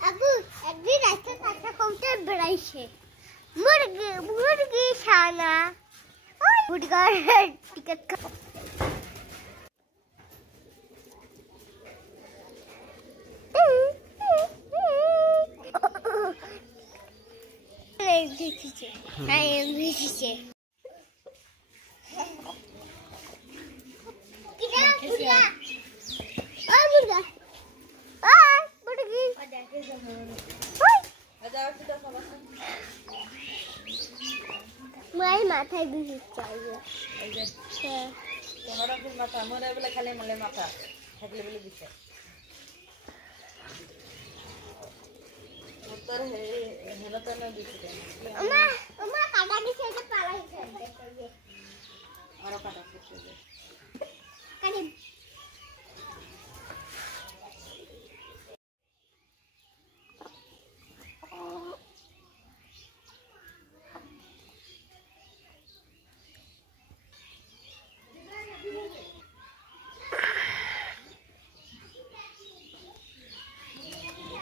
আবু একদিন একটা কবুতর বেড়াইছে মুরগি মুরগি ছানা ওই মুরগার টিকেট মাথায় দিতে চাইবে তোমার কি মাথা মরে বলে খালি মলে মাথা থাকলে বলে দিছে উত্তর হে হেনা তো না দিছে ওমা কাটা দিছে এটা পালাইছে আরো কাটা দিছে কাটি